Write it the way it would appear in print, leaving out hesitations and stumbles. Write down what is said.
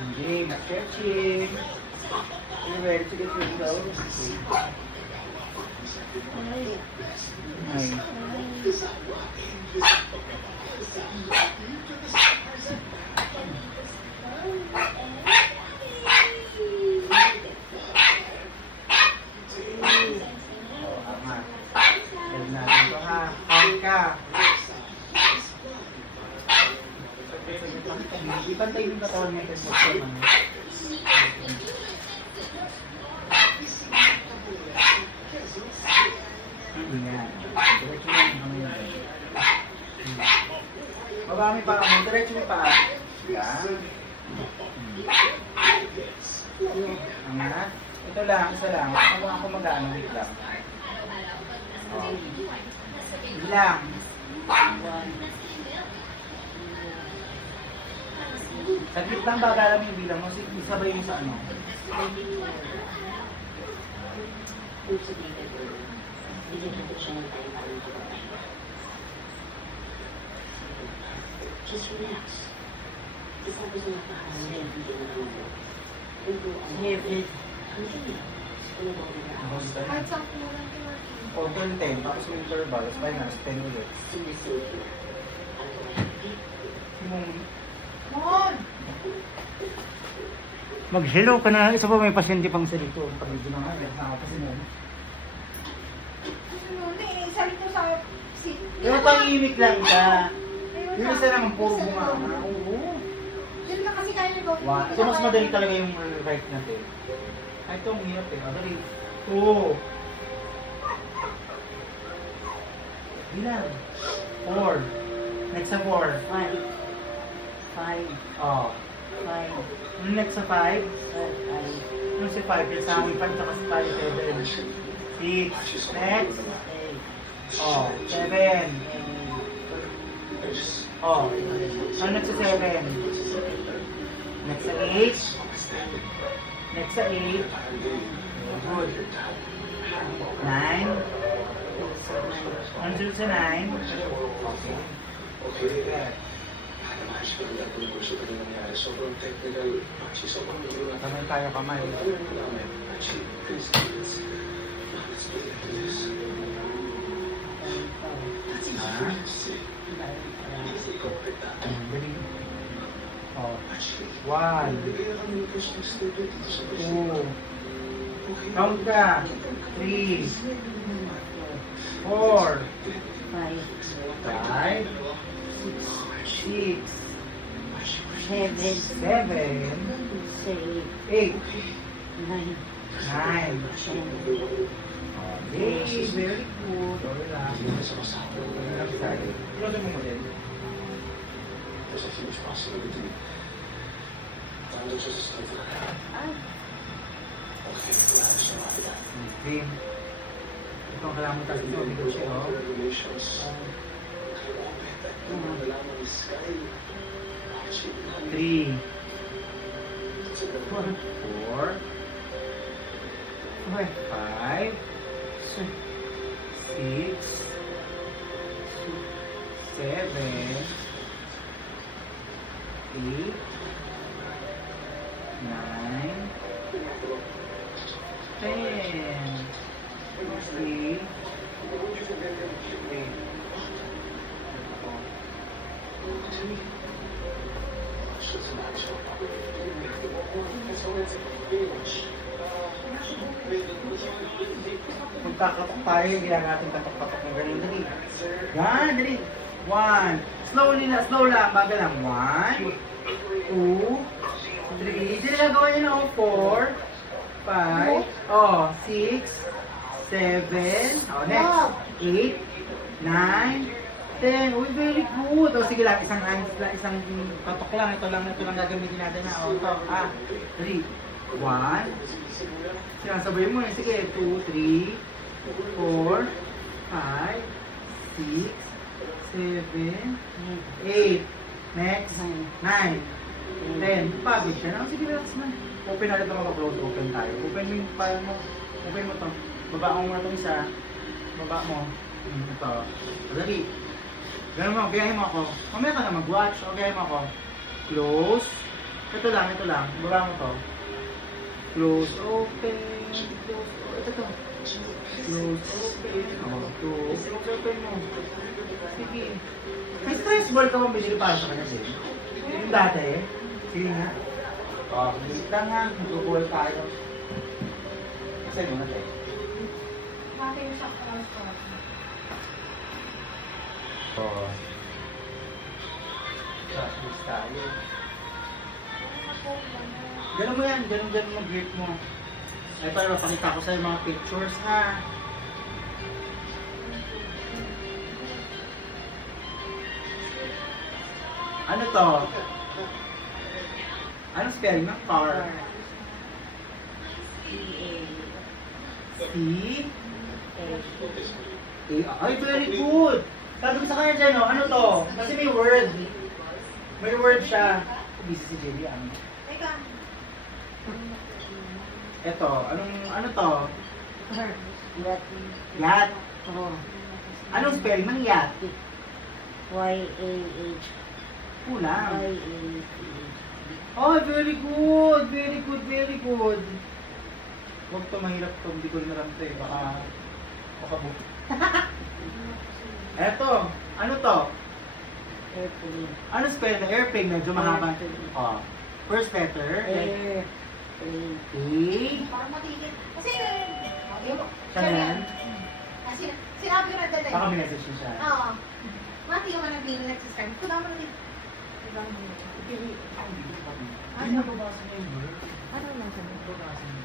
Hindi, stretching. Anyway, sige, sige daw. Ay. Angat. Dahil natin ito ha. Count ka. Ipantay yung katawan mo sa mga. Yan. Diretso lang ang kamay natin. Baba may paa mo. Diretso may paa. Yan. Angat. Ito lang, isa lang. Ako mag-ano, wait lang. Oh. Bilang. Saglit lang ba alam yung bilang mo? Isabay mo sa ano? Just relax. Isa ko sa napakasaya ng ginagawa. Continue. Kahit sa ako lang ito. O, 10, tapos yung interval, spinal, 10 ulit. Mag-hello ka na. Isa pa may pasyente pang sa dito. Pag-ibig na nga, nakakapasi mo. Ano, sabi ko sa si... Pero pang-imik lang ka. Yung isa naman, puro bunga. Oo. Yun na kasi kaya nagawa. Wow. So, mas madali talaga yung right natin. Ay, ito, ang hirap eh. Madali. Oo. Bilang. 4. Next sa 4. 5. Oh. 5. Next sa 5. Yung si 5, yung sa amin 5, tsaka sa tayo 7. 6. Next. Oh, 7. Oh. Ano next sa 7? Next sa 8. Next sa 8. Good. 9. Ano sa 9? Okay. Okay. Kamay tayo, kamay. Oh. 1. 2. Count ka. 3. 4. 5. 6. 7. 8. 9. Okay, very good. Okay lang. Relax tayo. Tulad mo mo din. Dream. Ito ang kailangan mo tayo dito. Dito siya, oh. 3. 4. 5. 6. 7. 8. 9. 10. 14. 15. Magkakatok tayo, hindi lang natin katok-katok ng ganun. Dali. Yan, dali. 1. Slowly na, slow lang. Baga lang. 1, 2, 3. Dili gagawa niyo na 4, 5, 6, 7. Oh, next. 8, 9, 10. Uy, very good. O, sige lang. Isang katok lang. Ito lang gagamitin natin na. O, ito. 3. 1. Sinasabay mo eh. Sige. 2, 3, 4, 5, 6, 7, 8. Next. 9, 10. Pagod siya na. Sige, relax na. Open ulit na mag-upload. Open tayo. Open mo yung file mo. Open mo to. Baba mo muna itong isa. Baba mo. Ito. Dali. Ganun mo. Gayahin mo ako. Mamaya ka na mag-watch. O gayahin mo ako. Close. Ito lang, ito lang. Baba mo to. Close, open, close, ito to. Close, open, close, open mo. Sige. May stress ball ka bang binili para sa kanya din? Yung dati? Sige nga. Wait lang nga, mag-ball tayo. Kasi mo na tayo. Mati yung sakto lang sa Oo. Crash books tayo. Ganun mo yan, ganun mag-grip mo. Ay, para mapakita ko sa'yo mga pictures, ha? Ano to? Anong spelling ng car? C? Ay, very good! Sabi ko sa kanya dyan, no? Ano to? Kasi may word. May word siya. Busy si JB, ano? Teka. Eto, ano to? Yacht. Yacht. Oo. Anong spelling ng yacht? Y-A-H. Kulang. Y-A-T-H. Oh, very good! Very good, very good. Huwag to, mahirap to. Hindi ko rin alam to eh. Baka book. Eto, ano to? Airplane. Ano spelling ng airplane? Medyo mahaba. Airplane. Oh. First letter. Airplane. A. Parang matigil. Kasi, Siya na yan? Kasi, sinabi ko na dati. Baka minessage niya siya. Oo. Mati yung mga nabili nagsisend. Ito naman ulit. Ibang Ay, nababasa niya yung word. Ano lang sabi? Nababasa niya.